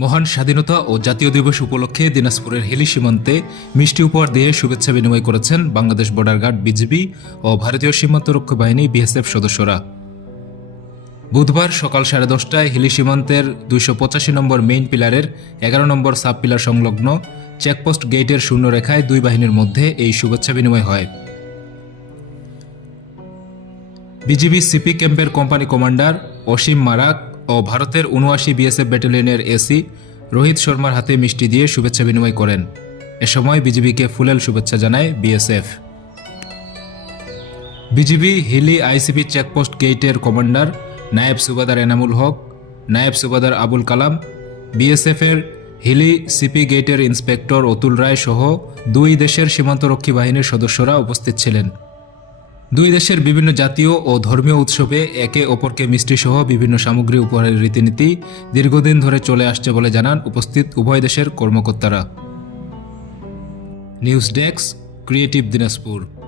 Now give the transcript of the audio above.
মহান স্বাধীনতা ও জাতীয় দিবস উপলক্ষে দিনাজপুরের হিলি সীমান্তে মিষ্টি উপহার দিয়ে শুভেচ্ছা বিনিময় করেছেন বাংলাদেশ বর্ডার গার্ড বিজিবি ও ভারতীয় সীমান্তরক্ষী বাহিনী বিএসএফ সদস্যরা। বুধবার সকাল সাড়ে দশটায় হিলি সীমান্তের দুইশো পঁচাশি নম্বর মেইন পিলারের এগারো নম্বর সাব পিলার সংলগ্ন চেকপোস্ট গেটের শূন্য রেখায় দুই বাহিনীর মধ্যে এই শুভেচ্ছা বিনিময় হয়। বিজিবি সিপি ক্যাম্পের কোম্পানি কমান্ডার অসীম মারাক ও ভারতের উনআশি বিএসএফ ব্যাটালিয়নের এসি রোহিত শর্মার হাতে মিষ্টি দিয়ে শুভেচ্ছা বিনিময় করেন। এ সময় বিজিবিকে ফুলেল শুভেচ্ছা জানায় BSF. BGB Hili ICP checkpost গেইটের কমান্ডার নায়েব সুবাদার এনামুল হক, নায়েব সুবাদার আবুল কালাম, বিএসএফের হিলি সিপি গেটের ইন্সপেক্টর অতুল রায় সহ দুই দেশের সীমান্তরক্ষী বাহিনীর সদস্যরা উপস্থিত ছিলেন। দুই দেশের বিভিন্ন জাতীয় ও ধর্মীয় উৎসবে একে অপরকে মিষ্টিসহ বিভিন্ন সামগ্রী উপহারের রীতিনীতি দীর্ঘদিন ধরে চলে আসছে বলে জানান উপস্থিত উভয় দেশের কর্মকর্তারা। News desk, creative Dinajpur.